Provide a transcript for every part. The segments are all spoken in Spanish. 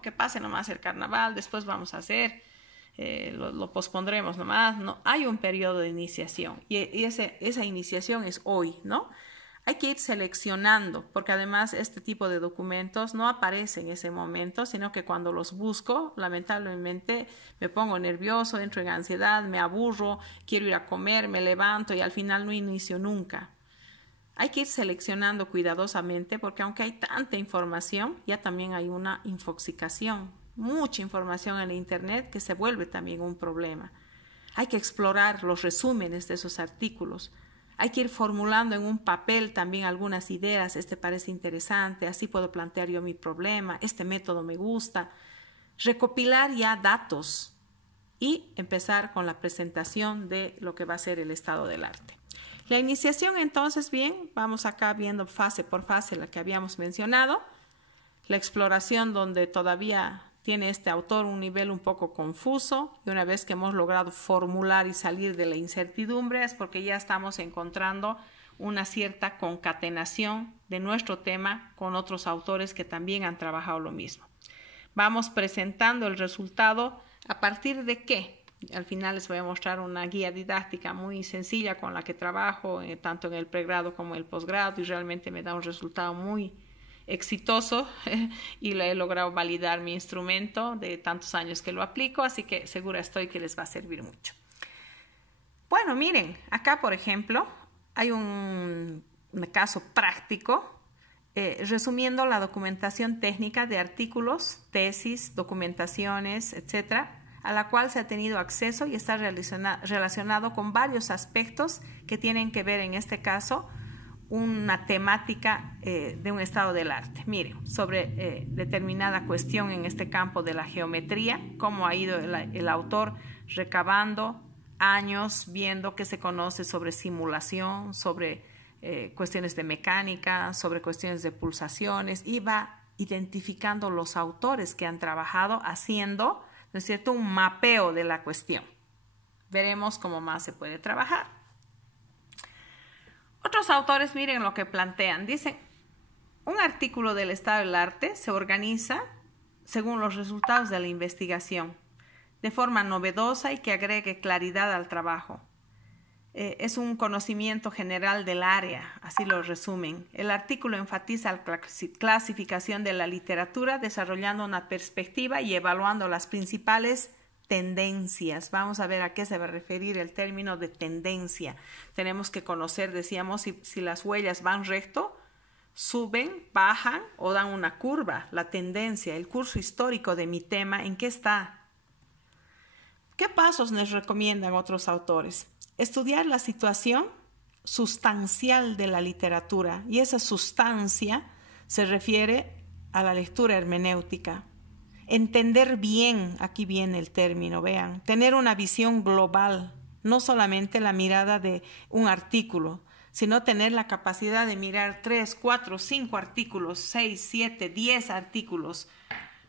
bueno, que pase nomás el carnaval, después vamos a hacer, lo pospondremos nomás. No, hay un periodo de iniciación y esa iniciación es hoy, ¿no? Hay que ir seleccionando, porque además este tipo de documentos no aparecen en ese momento, sino que cuando los busco, lamentablemente me pongo nervioso, entro en ansiedad, me aburro, quiero ir a comer, me levanto y al final no inicio nunca. Hay que ir seleccionando cuidadosamente, porque aunque hay tanta información, ya también hay una infoxicación, mucha información en internet que se vuelve también un problema. Hay que explorar los resúmenes de esos artículos. Hay que ir formulando en un papel también algunas ideas. Este parece interesante, así puedo plantear yo mi problema, este método me gusta. Recopilar ya datos y empezar con la presentación de lo que va a ser el estado del arte. La iniciación, entonces, bien, vamos acá viendo fase por fase la que habíamos mencionado. La exploración, donde todavía tiene este autor un nivel un poco confuso, y una vez que hemos logrado formular y salir de la incertidumbre es porque ya estamos encontrando una cierta concatenación de nuestro tema con otros autores que también han trabajado lo mismo. Vamos presentando el resultado a partir de qué. Al final les voy a mostrar una guía didáctica muy sencilla con la que trabajo tanto en el pregrado como en el posgrado, y realmente me da un resultado muy exitoso y le he logrado validar mi instrumento de tantos años que lo aplico, así que segura estoy que les va a servir mucho. Bueno, miren, acá por ejemplo hay un caso práctico resumiendo la documentación técnica de artículos, tesis, documentaciones, etcétera, a la cual se ha tenido acceso y está relacionado con varios aspectos que tienen que ver en este caso una temática de un estado del arte. Miren, sobre determinada cuestión en este campo de la geometría, cómo ha ido el autor recabando años, viendo qué se conoce sobre simulación, sobre cuestiones de mecánica, sobre cuestiones de pulsaciones, y va identificando los autores que han trabajado haciendo, ¿no es cierto?, un mapeo de la cuestión. Veremos cómo más se puede trabajar. Otros autores, miren lo que plantean. Dicen, un artículo del estado del arte se organiza según los resultados de la investigación, de forma novedosa y que agregue claridad al trabajo. Es un conocimiento general del área, así lo resumen. El artículo enfatiza la clasificación de la literatura, desarrollando una perspectiva y evaluando las principales tendencias. Vamos a ver a qué se va a referir el término de tendencia. Tenemos que conocer, decíamos, si las huellas van recto, suben, bajan o dan una curva. La tendencia, el curso histórico de mi tema, ¿en qué está? ¿Qué pasos nos recomiendan otros autores? Estudiar la situación sustancial de la literatura, y esa sustancia se refiere a la lectura hermenéutica. Entender bien, aquí viene el término, vean, tener una visión global, no solamente la mirada de un artículo, sino tener la capacidad de mirar 3, 4, 5 artículos, 6, 7, 10 artículos,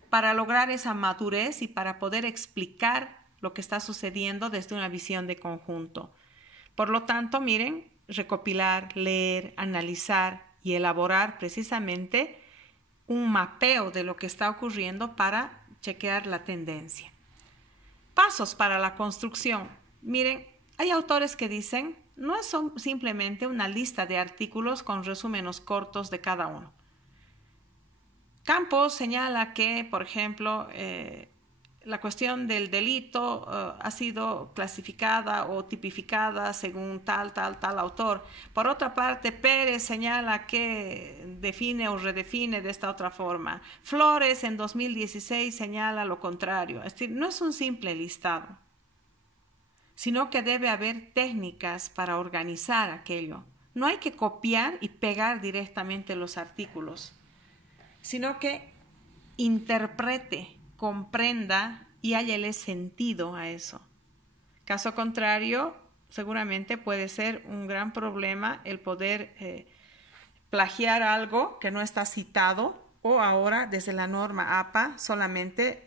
para lograr esa madurez y para poder explicar lo que está sucediendo desde una visión de conjunto. Por lo tanto, miren, recopilar, leer, analizar y elaborar precisamente un mapeo de lo que está ocurriendo para chequear la tendencia. Pasos para la construcción. Miren, hay autores que dicen, no es simplemente una lista de artículos con resúmenes cortos de cada uno. Campos señala que, por ejemplo, la cuestión del delito ha sido clasificada o tipificada según tal autor. Por otra parte, Pérez señala que define o redefine de esta otra forma. Flores en 2016 señala lo contrario. Es decir, no es un simple listado, sino que debe haber técnicas para organizar aquello. No hay que copiar y pegar directamente los artículos, sino que interprete, comprenda y hállele sentido a eso. Caso contrario, seguramente puede ser un gran problema el poder plagiar algo que no está citado, o ahora desde la norma APA solamente,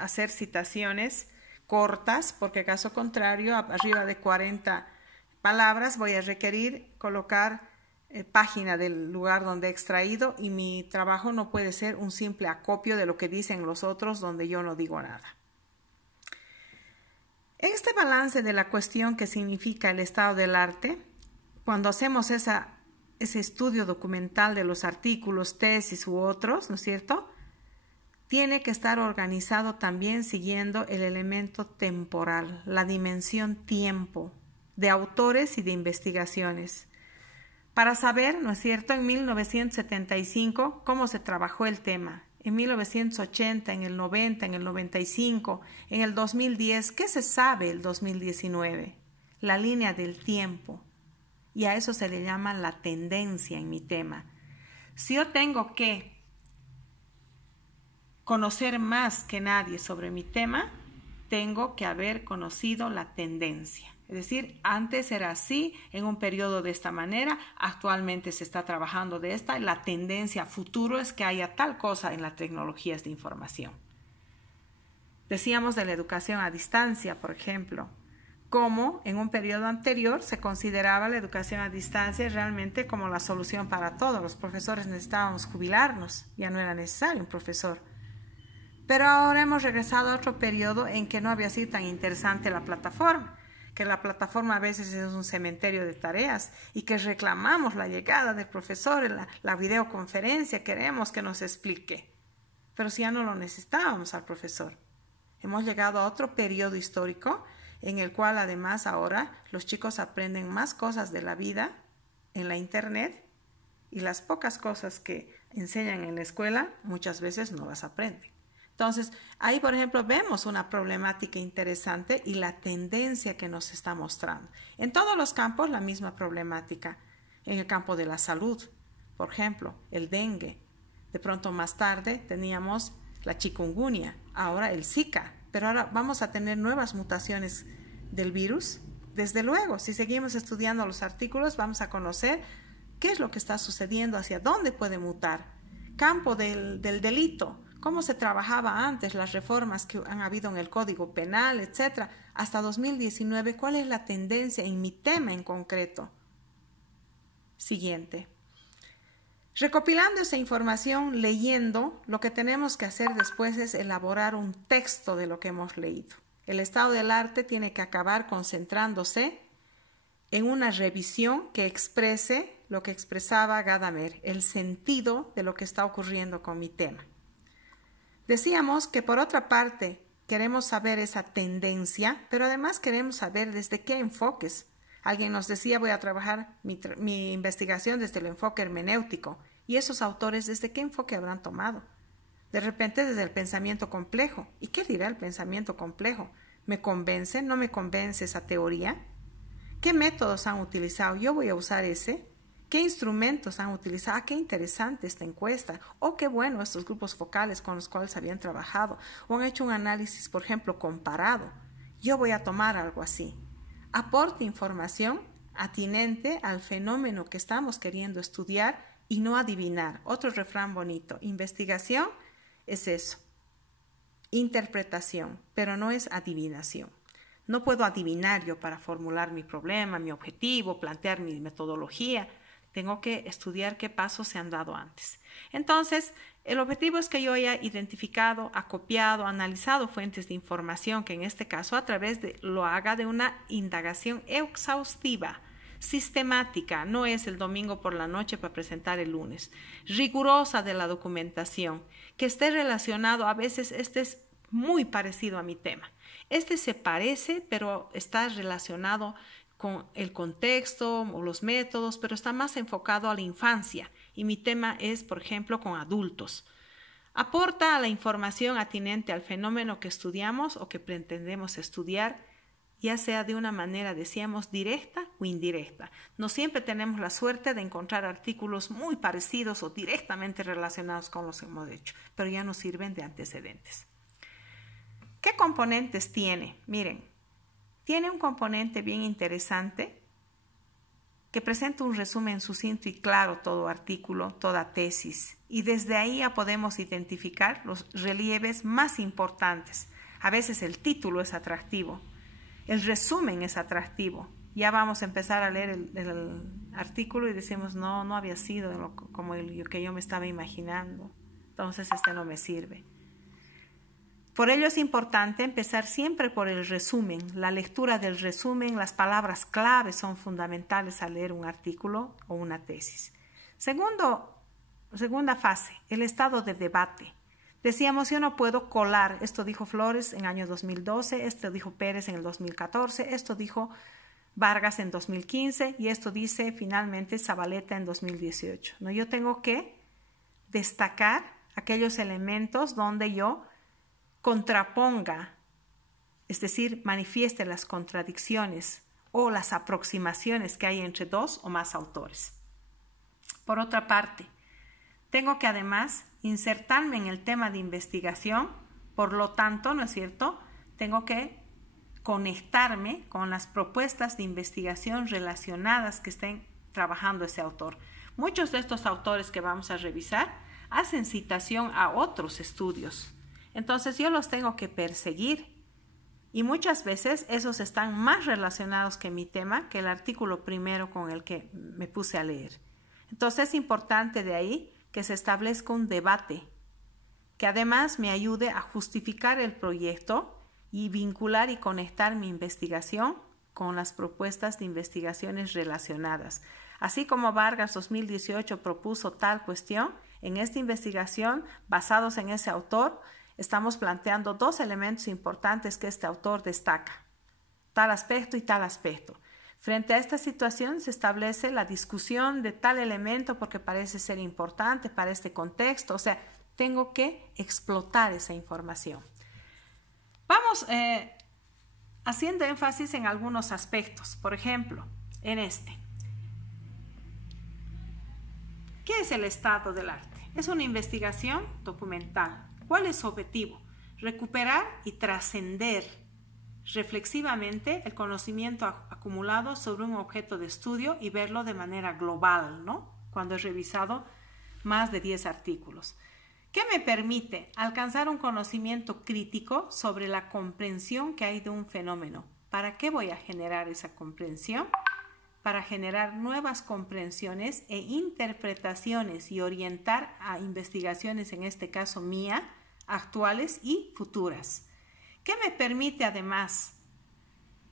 hacer citaciones cortas, porque caso contrario, arriba de 40 palabras voy a requerir colocar página del lugar donde he extraído y mi trabajo no puede ser un simple acopio de lo que dicen los otros donde yo no digo nada. En este balance de la cuestión que significa el estado del arte, cuando hacemos ese estudio documental de los artículos, tesis u otros, ¿no es cierto?, tiene que estar organizado también siguiendo el elemento temporal, la dimensión tiempo, de autores y de investigaciones. Para saber, ¿no es cierto?, en 1975 cómo se trabajó el tema, en 1980, en el 90, en el 95, en el 2010, ¿qué se sabe el 2019? La línea del tiempo. Y a eso se le llama la tendencia en mi tema. Si yo tengo que conocer más que nadie sobre mi tema, tengo que haber conocido la tendencia. Es decir, antes era así, en un periodo de esta manera, actualmente se está trabajando de esta, y la tendencia futuro es que haya tal cosa en las tecnologías de información. Decíamos de la educación a distancia, por ejemplo, cómo en un periodo anterior se consideraba la educación a distancia realmente como la solución para todo. Los profesores necesitábamos jubilarnos, ya no era necesario un profesor. Pero ahora hemos regresado a otro periodo en que no había sido tan interesante la plataforma, que la plataforma a veces es un cementerio de tareas y que reclamamos la llegada del profesor, la videoconferencia, queremos que nos explique. Pero si ya no lo necesitábamos al profesor. Hemos llegado a otro periodo histórico en el cual además ahora los chicos aprenden más cosas de la vida en la internet y las pocas cosas que enseñan en la escuela muchas veces no las aprenden. Entonces, ahí, por ejemplo, vemos una problemática interesante y la tendencia que nos está mostrando. En todos los campos, la misma problemática. En el campo de la salud, por ejemplo, el dengue. De pronto, más tarde, teníamos la chikungunya, ahora el Zika. Pero ahora vamos a tener nuevas mutaciones del virus. Desde luego, si seguimos estudiando los artículos, vamos a conocer qué es lo que está sucediendo, hacia dónde puede mutar. Campo del delito. Cómo se trabajaba antes, las reformas que han habido en el Código Penal, etcétera, hasta 2019, ¿cuál es la tendencia en mi tema en concreto? Siguiente. Recopilando esa información, leyendo, lo que tenemos que hacer después es elaborar un texto de lo que hemos leído. El estado del arte tiene que acabar concentrándose en una revisión que exprese lo que expresaba Gadamer, el sentido de lo que está ocurriendo con mi tema. Decíamos que por otra parte queremos saber esa tendencia, pero además queremos saber desde qué enfoques. Alguien nos decía, voy a trabajar mi investigación desde el enfoque hermenéutico. ¿Y esos autores desde qué enfoque habrán tomado? De repente desde el pensamiento complejo. ¿Y qué dirá el pensamiento complejo? ¿Me convence? ¿No me convence esa teoría? ¿Qué métodos han utilizado? Yo voy a usar ese. ¿Qué instrumentos han utilizado? Ah, qué interesante esta encuesta. Oh, qué bueno estos grupos focales con los cuales habían trabajado. O han hecho un análisis, por ejemplo, comparado. Yo voy a tomar algo así. Aporte información atinente al fenómeno que estamos queriendo estudiar y no adivinar. Otro refrán bonito. Investigación es eso. Interpretación, pero no es adivinación. No puedo adivinar yo para formular mi problema, mi objetivo, plantear mi metodología. Tengo que estudiar qué pasos se han dado antes. Entonces, el objetivo es que yo haya identificado, acopiado, analizado fuentes de información, que en este caso lo haga de una indagación exhaustiva, sistemática, no es el domingo por la noche para presentar el lunes, rigurosa de la documentación, que esté relacionado, a veces este es muy parecido a mi tema. Este se parece, pero está relacionado con el contexto o los métodos, pero está más enfocado a la infancia y mi tema es, por ejemplo, con adultos. Aporta a la información atinente al fenómeno que estudiamos o que pretendemos estudiar, ya sea de una manera, decíamos, directa o indirecta. No siempre tenemos la suerte de encontrar artículos muy parecidos o directamente relacionados con los que hemos hecho, pero ya nos sirven de antecedentes. ¿Qué componentes tiene? Miren, tiene un componente bien interesante que presenta un resumen sucinto y claro todo artículo, toda tesis. Y desde ahí ya podemos identificar los relieves más importantes. A veces el título es atractivo, el resumen es atractivo, ya vamos a empezar a leer el artículo y decimos, no había sido como el que yo me estaba imaginando. Entonces no me sirve. Por ello es importante empezar siempre por el resumen. La lectura del resumen, las palabras claves son fundamentales al leer un artículo o una tesis. Segunda fase, el estado de debate. Decíamos, yo no puedo colar, esto dijo Flores en el año 2012, esto dijo Pérez en el 2014, esto dijo Vargas en 2015 y esto dice finalmente Zabaleta en 2018. ¿No? Yo tengo que destacar aquellos elementos donde yo contraponga, es decir, manifieste las contradicciones o las aproximaciones que hay entre dos o más autores. Por otra parte, tengo que además insertarme en el tema de investigación, por lo tanto, ¿no es cierto?, tengo que conectarme con las propuestas de investigación relacionadas que estén trabajando ese autor. Muchos de estos autores que vamos a revisar hacen citación a otros estudios. Entonces yo los tengo que perseguir y muchas veces esos están más relacionados que mi tema, que el artículo primero con el que me puse a leer. Entonces es importante de ahí que se establezca un debate que además me ayude a justificar el proyecto y vincular y conectar mi investigación con las propuestas de investigaciones relacionadas. Así como Vargas 2018 propuso tal cuestión, en esta investigación, basados en ese autor, estamos planteando dos elementos importantes que este autor destaca, tal aspecto y tal aspecto. Frente a esta situación se establece la discusión de tal elemento porque parece ser importante para este contexto, o sea, tengo que explotar esa información. Vamos haciendo énfasis en algunos aspectos, por ejemplo, en este. ¿Qué es el estado del arte? Es una investigación documental. ¿Cuál es su objetivo? Recuperar y trascender reflexivamente el conocimiento acumulado sobre un objeto de estudio y verlo de manera global, ¿no? Cuando he revisado más de 10 artículos. ¿Qué me permite? Alcanzar un conocimiento crítico sobre la comprensión que hay de un fenómeno. ¿Para qué voy a generar esa comprensión? Para generar nuevas comprensiones e interpretaciones y orientar a investigaciones, en este caso mía, actuales y futuras. ¿Qué me permite además?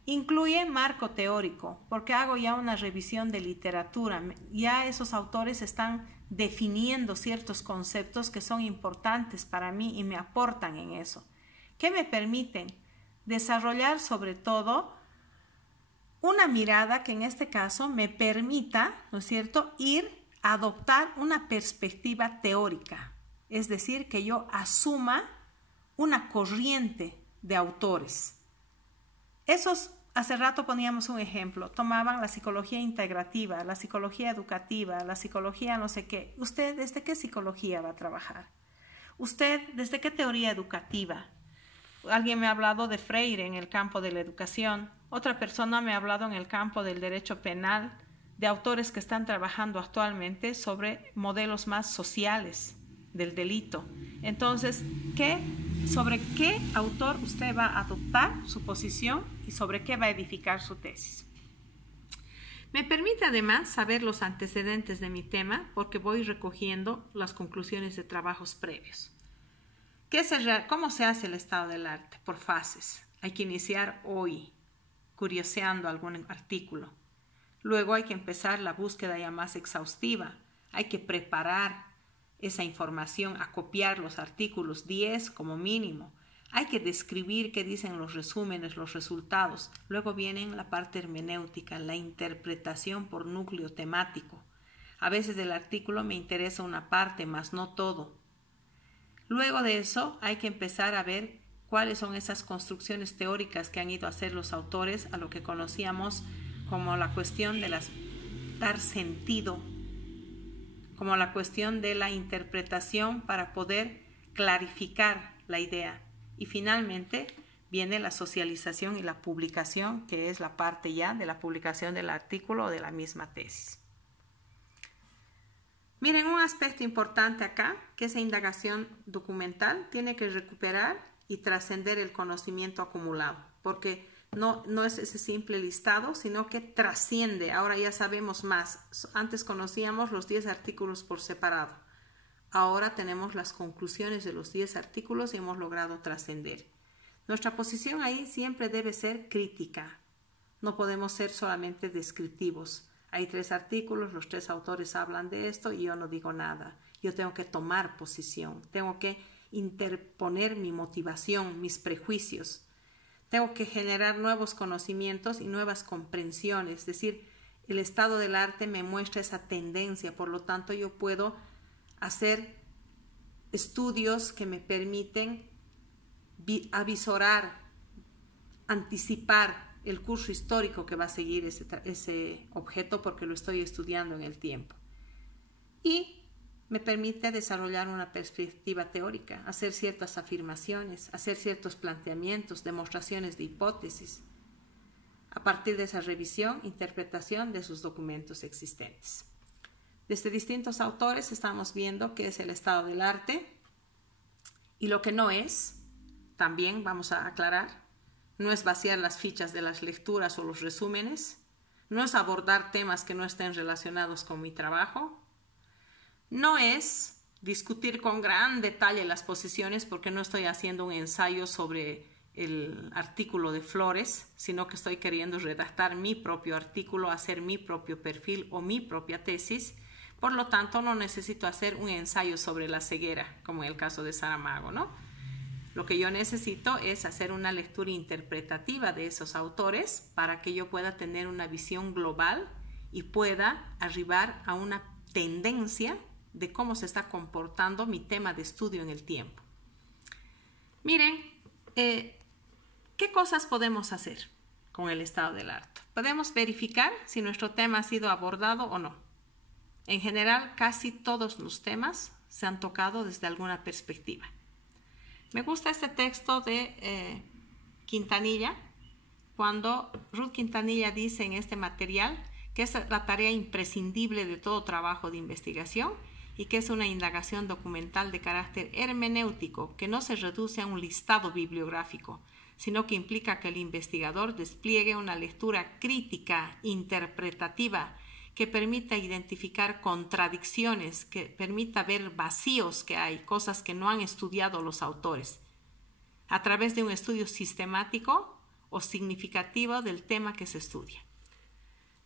Incluye marco teórico, porque hago ya una revisión de literatura. Ya esos autores están definiendo ciertos conceptos que son importantes para mí y me aportan en eso. ¿Qué me permiten? Desarrollar sobre todo una mirada que en este caso me permita, ¿no es cierto?, ir a adoptar una perspectiva teórica, es decir, que yo asuma una corriente de autores. Hace rato poníamos un ejemplo, tomaban la psicología integrativa, la psicología educativa, la psicología no sé qué. ¿Usted desde qué psicología va a trabajar? ¿Usted desde qué teoría educativa? Alguien me ha hablado de Freire en el campo de la educación. Otra persona me ha hablado en el campo del derecho penal, de autores que están trabajando actualmente sobre modelos más sociales del delito. Entonces, ¿sobre qué autor usted va a adoptar su posición y sobre qué va a edificar su tesis? Me permite además saber los antecedentes de mi tema porque voy recogiendo las conclusiones de trabajos previos. ¿Cómo se hace el estado del arte? Por fases. Hay que iniciar hoy, curioseando algún artículo. Luego hay que empezar la búsqueda ya más exhaustiva. Hay que preparar esa información, acopiar los artículos, 10 como mínimo. Hay que describir qué dicen los resúmenes, los resultados. Luego viene la parte hermenéutica, la interpretación por núcleo temático. A veces del artículo me interesa una parte, más no todo. Luego de eso hay que empezar a ver cuáles son esas construcciones teóricas que han ido a hacer los autores a lo que conocíamos como la cuestión de dar sentido, como la cuestión de la interpretación para poder clarificar la idea. Y finalmente viene la socialización y la publicación, que es la parte ya de la publicación del artículo o de la misma tesis. Miren, un aspecto importante acá, que esa indagación documental tiene que recuperar y trascender el conocimiento acumulado, porque no es ese simple listado, sino que trasciende. Ahora ya sabemos más. Antes conocíamos los 10 artículos por separado. Ahora tenemos las conclusiones de los 10 artículos y hemos logrado trascender. Nuestra posición ahí siempre debe ser crítica. No podemos ser solamente descriptivos. Hay 3 artículos, los 3 autores hablan de esto y yo no digo nada. Yo tengo que tomar posición, tengo que interponer mi motivación, mis prejuicios. Tengo que generar nuevos conocimientos y nuevas comprensiones. Es decir, el estado del arte me muestra esa tendencia, por lo tanto yo puedo hacer estudios que me permiten avisorar, anticipar el curso histórico que va a seguir ese objeto porque lo estoy estudiando en el tiempo. Y me permite desarrollar una perspectiva teórica, hacer ciertas afirmaciones, hacer ciertos planteamientos, demostraciones de hipótesis, a partir de esa revisión, interpretación de sus documentos existentes. Desde distintos autores estamos viendo qué es el estado del arte y lo que no es, también vamos a aclarar, no es vaciar las fichas de las lecturas o los resúmenes, no es abordar temas que no estén relacionados con mi trabajo, no es discutir con gran detalle las posiciones porque no estoy haciendo un ensayo sobre el artículo de Flores, sino que estoy queriendo redactar mi propio artículo, hacer mi propio perfil o mi propia tesis. Por lo tanto, no necesito hacer un ensayo sobre la ceguera, como en el caso de Saramago, ¿no? Lo que yo necesito es hacer una lectura interpretativa de esos autores para que yo pueda tener una visión global y pueda arribar a una tendencia de cómo se está comportando mi tema de estudio en el tiempo. Miren, ¿qué cosas podemos hacer con el estado del arte? Podemos verificar si nuestro tema ha sido abordado o no. En general, casi todos los temas se han tocado desde alguna perspectiva. Me gusta este texto de Quintanilla, cuando Ruth Quintanilla dice en este material que es la tarea imprescindible de todo trabajo de investigación y que es una indagación documental de carácter hermenéutico que no se reduce a un listado bibliográfico, sino que implica que el investigador despliegue una lectura crítica, interpretativa, que permita identificar contradicciones, que permita ver vacíos que hay, cosas que no han estudiado los autores, a través de un estudio sistemático o significativo del tema que se estudia.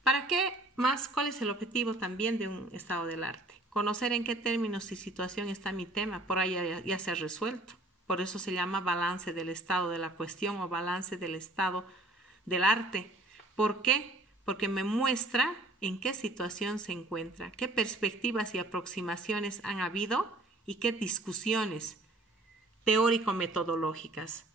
¿Para qué más? ¿Cuál es el objetivo también de un estado del arte? Conocer en qué términos y situación está mi tema, por ahí ya se ha resuelto. Por eso se llama balance del estado de la cuestión o balance del estado del arte. ¿Por qué? Porque me muestra en qué situación se encuentra, qué perspectivas y aproximaciones han habido y qué discusiones teórico-metodológicas.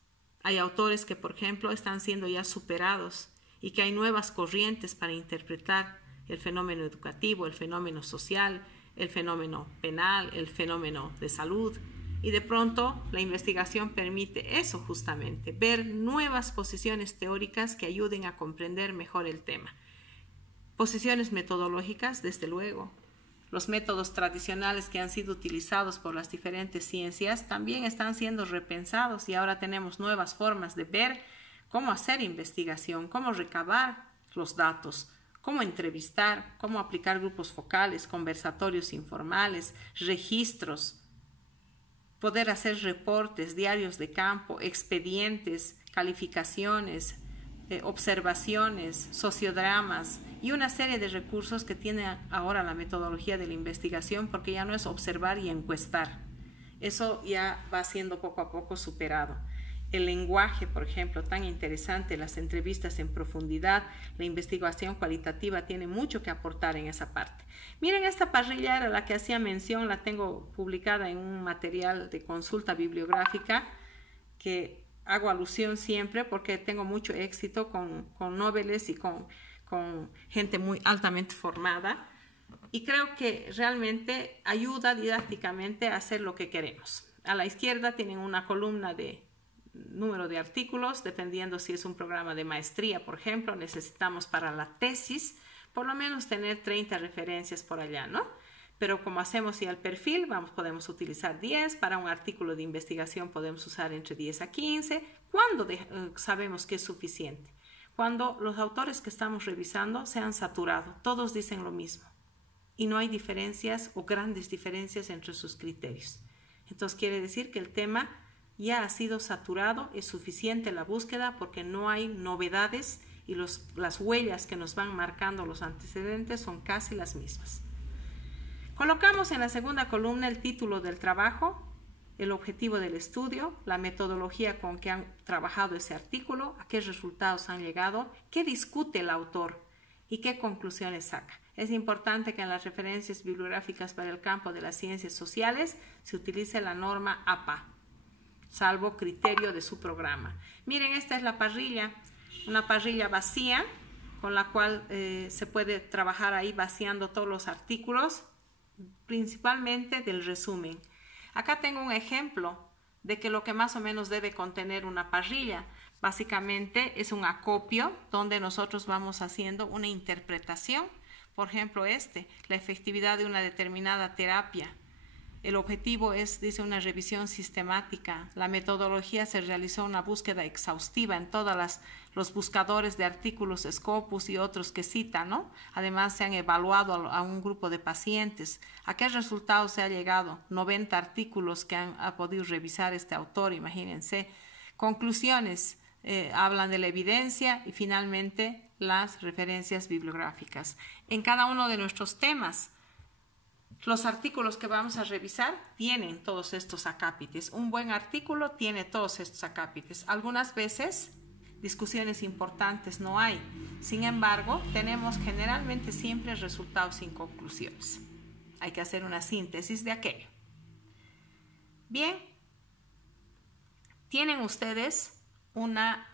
Hay autores que, por ejemplo, están siendo ya superados y que hay nuevas corrientes para interpretar el fenómeno educativo, el fenómeno social, el fenómeno penal, el fenómeno de salud. Y de pronto la investigación permite eso justamente, ver nuevas posiciones teóricas que ayuden a comprender mejor el tema. Posiciones metodológicas, desde luego. Los métodos tradicionales que han sido utilizados por las diferentes ciencias también están siendo repensados y ahora tenemos nuevas formas de ver cómo hacer investigación, cómo recabar los datos, cómo entrevistar, cómo aplicar grupos focales, conversatorios informales, registros, poder hacer reportes, diarios de campo, expedientes, calificaciones, observaciones, sociodramas y una serie de recursos que tiene ahora la metodología de la investigación, porque ya no es observar y encuestar. Eso ya va siendo poco a poco superado. El lenguaje, por ejemplo, tan interesante, las entrevistas en profundidad, la investigación cualitativa tiene mucho que aportar en esa parte. Miren, esta parrilla era la que hacía mención, la tengo publicada en un material de consulta bibliográfica que hago alusión siempre porque tengo mucho éxito con noveles y con gente muy altamente formada y creo que realmente ayuda didácticamente a hacer lo que queremos. A la izquierda tienen una columna de número de artículos, dependiendo si es un programa de maestría, por ejemplo, necesitamos para la tesis por lo menos tener 30 referencias por allá, ¿no? Pero como hacemos ya el perfil, podemos utilizar 10, para un artículo de investigación podemos usar entre 10 a 15, ¿cuándo sabemos que es suficiente? cuando los autores que estamos revisando se han saturado. Todos dicen lo mismo y no hay diferencias o grandes diferencias entre sus criterios. Entonces quiere decir que el tema ya ha sido saturado, es suficiente la búsqueda porque no hay novedades y las huellas que nos van marcando los antecedentes son casi las mismas. Colocamos en la segunda columna el título del trabajo, el objetivo del estudio, la metodología con que han trabajado ese artículo, a qué resultados han llegado, qué discute el autor y qué conclusiones saca. Es importante que en las referencias bibliográficas para el campo de las ciencias sociales se utilice la norma APA, salvo criterio de su programa. Miren, esta es la parrilla, una parrilla vacía con la cual se puede trabajar ahí vaciando todos los artículos, principalmente del resumen. Acá tengo un ejemplo de que lo que más o menos debe contener una parrilla. Básicamente es un acopio donde nosotros vamos haciendo una interpretación. Por ejemplo, la efectividad de una determinada terapia. El objetivo es, dice, una revisión sistemática. La metodología se realizó una búsqueda exhaustiva en todos los buscadores de artículos Scopus y otros que cita, ¿no? Además, se han evaluado a un grupo de pacientes. ¿A qué resultados se ha llegado? 90 artículos que ha podido revisar este autor, imagínense. Conclusiones, hablan de la evidencia y finalmente las referencias bibliográficas. En cada uno de nuestros temas, los artículos que vamos a revisar tienen todos estos acápites. Un buen artículo tiene todos estos acápites. Algunas veces discusiones importantes no hay. Sin embargo, tenemos generalmente siempre resultados sin conclusiones. Hay que hacer una síntesis de aquello. Bien, tienen ustedes una